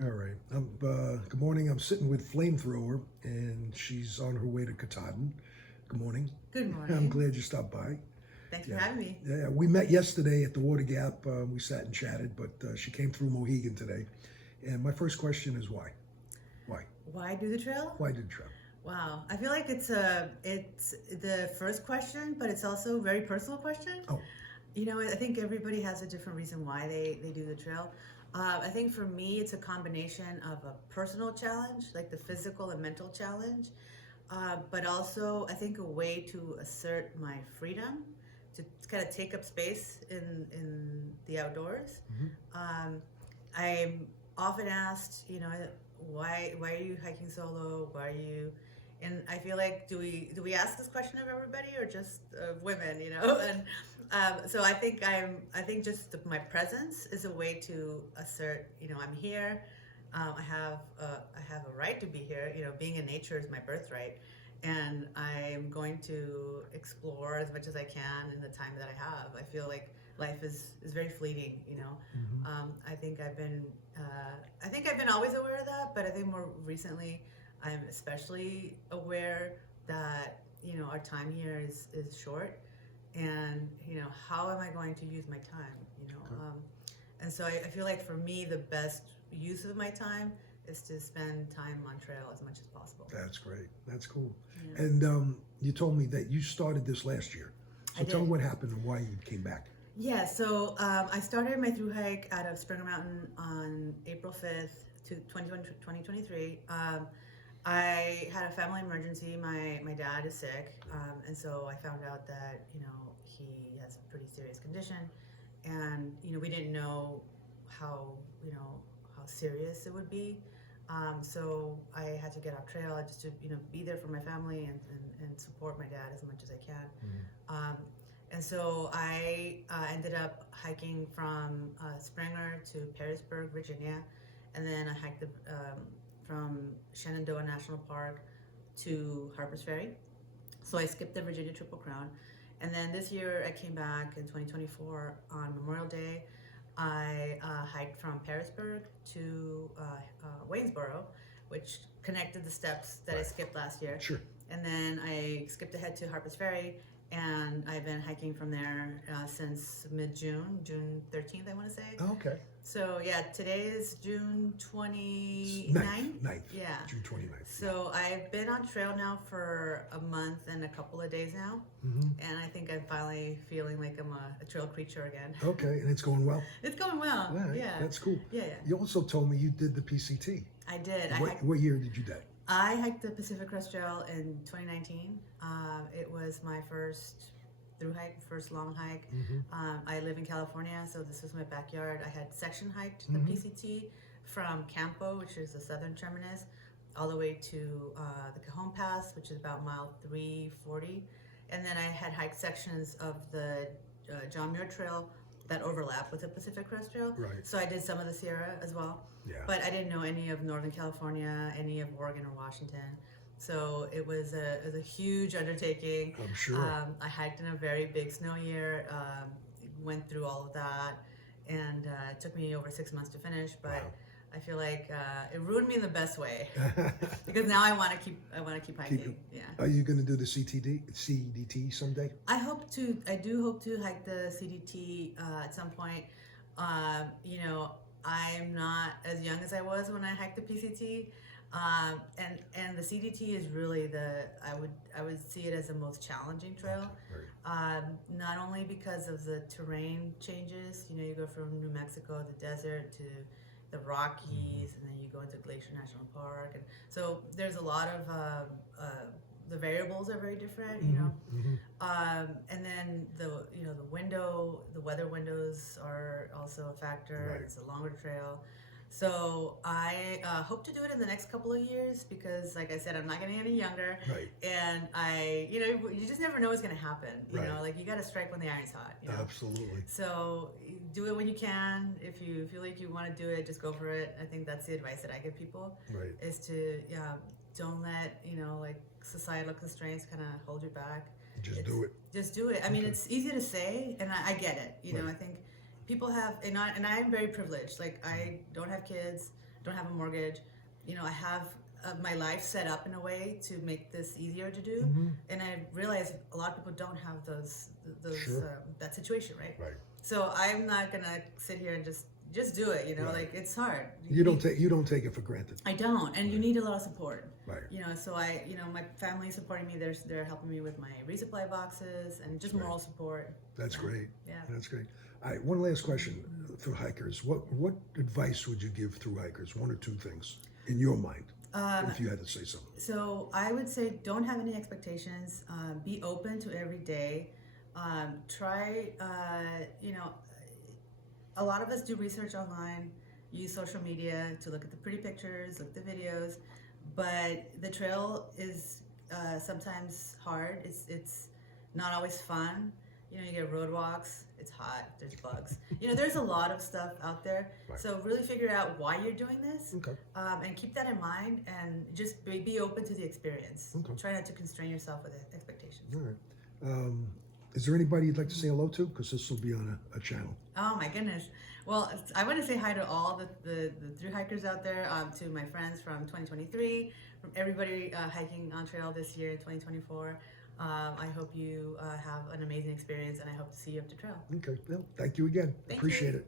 All right. Good morning. I'm sitting with Flamethrower, and she's on her way to Katahdin. Good morning. Good I'm morning. glad you stopped by. Thanks for Yeah. having me. Yeah, we met yesterday at the Water Gap. We sat and chatted, but she came through Mohegan today. And my first question is why? Why? Why do the trail? Why did Trump? Wow, I feel like it's the first question, but it's also a very personal question. Oh, I think everybody has a different reason why they do the trail. I think for me, it's a combination of a personal challenge, like the physical and mental challenge, but also I think a way to assert my freedom, to kind of take up space in the outdoors. Um, I'm often asked, why are you hiking solo? Why are you? And I feel like do we ask this question of everybody or just of women? And so I think just my presence is a way to assert, I'm here. I have a right to be here. Being in nature is my birthright, and I'm going to explore as much as I can in the time that I have. I feel like life is very fleeting. I think I've been always aware of that, but I think more recently I'm especially aware that our time here is short, and how am I going to use my time? Okay. And so I feel like for me the best use of my time is to spend time on trail as much as possible. that's great. That's cool. Yeah. And you told me that you started this last year. So I tell did. me what happened and why you came back. Yeah, so I started my through hike out of Springer Mountain on April 5th to 2023. I had a family emergency. My dad is sick, and so I found out that he has a pretty serious condition, and we didn't know how how serious it would be. So I had to get off trail just to be there for my family and support my dad as much as I can. Um, and so I ended up hiking from Springer to Perrysburg, Virginia, and then I hiked from Shenandoah National Park to Harpers Ferry. So I skipped the Virginia Triple Crown. And then this year I came back in 2024 on Memorial Day. I hiked from Perrysburg to Waynesboro, which connected the steps that I Right. skipped last year. Sure. And then I skipped ahead to Harpers Ferry, and I've been hiking from there since mid-June, June 13th, I want to say. Okay. So yeah, today is June 29th. 9th. Yeah. June 29th. So I've been on trail now for a month and a couple of days now, and I think I'm finally feeling like I'm a trail creature again. Okay, and it's going well. It's going well. All right, Yeah. that's cool. Yeah. You also told me you did the PCT. I did. What year did you do that? I hiked the Pacific Crest Trail in 2019. It was my first through hike, first long hike. I live in California, so this was my backyard. I had section hiked the PCT from Campo, which is the southern terminus, all the way to the Cajon Pass, which is about mile 340. And then I had hiked sections of the John Muir Trail that overlap with the Pacific Crest Trail. Right. So I did some of the Sierra as well. Yeah. But I didn't know any of Northern California, any of Oregon or Washington. So it was a huge undertaking. I'm sure. I hiked in a very big snow year, went through all of that, and it took me over 6 months to finish. But Wow. I feel like it ruined me in the best way because now I want to keep hiking. Yeah. Are you going to do the CDT someday? I do hope to hike the CDT at some point. I'm not as young as I was when I hiked the PCT, and the CDT is really I would see it as the most challenging trail. Right. Not only because of the terrain changes. You go from New Mexico, the desert, to the Rockies, and then you go into Glacier National Park, and so there's a lot of the variables are very different. And then the weather windows are also a factor. Right. It's a longer trail. So I hope to do it in the next couple of years because, like I said, I'm not getting any younger, Right. and you just never know what's going to happen. Right. Like you got to strike when the iron's hot. Absolutely. So do it when you can. If you feel like you want to do it, just go for it. I think that's the advice that I give people Right. is to don't let like societal constraints kind of hold you back. Just do it. Just do it. I mean, Okay. it's easy to say, and I get it. Right. I think people have, and I'm very privileged. Like I don't have kids, don't have a mortgage. You know, I have my life set up in a way to make this easier to do, and I realize a lot of people don't have those Sure. that situation, right? Right. So I'm not gonna sit here and just do it. You know, Right. like it's hard. You don't take it for granted. I don't, and you need a lot of support. Right. You know, so my family's supporting me. They're helping me with my resupply boxes and just moral support. That's great. Yeah. That's great. All right, one last question through hikers. What advice would you give through hikers? One or two things in your mind, if you had to say something. So I would say don't have any expectations. Be open to every day. Try, a lot of us do research online, use social media to look at the pretty pictures, look at the videos, but the trail is sometimes hard. It's not always fun. You know, you get road walks, it's hot, there's bugs. You know, there's a lot of stuff out there. Right. So really figure out why you're doing this, Okay. and keep that in mind, and just be open to the experience. Okay. Try not to constrain yourself with expectations. All right. Is there anybody you'd like to say hello to? Because this will be on a channel. Oh my goodness. Well, I want to say hi to all the thru hikers out there, to my friends from 2023, from everybody hiking on trail this year in 2024. I hope you have an amazing experience, and I hope to see you up the trail. Okay. Well, thank you again. Thank Appreciate you. it.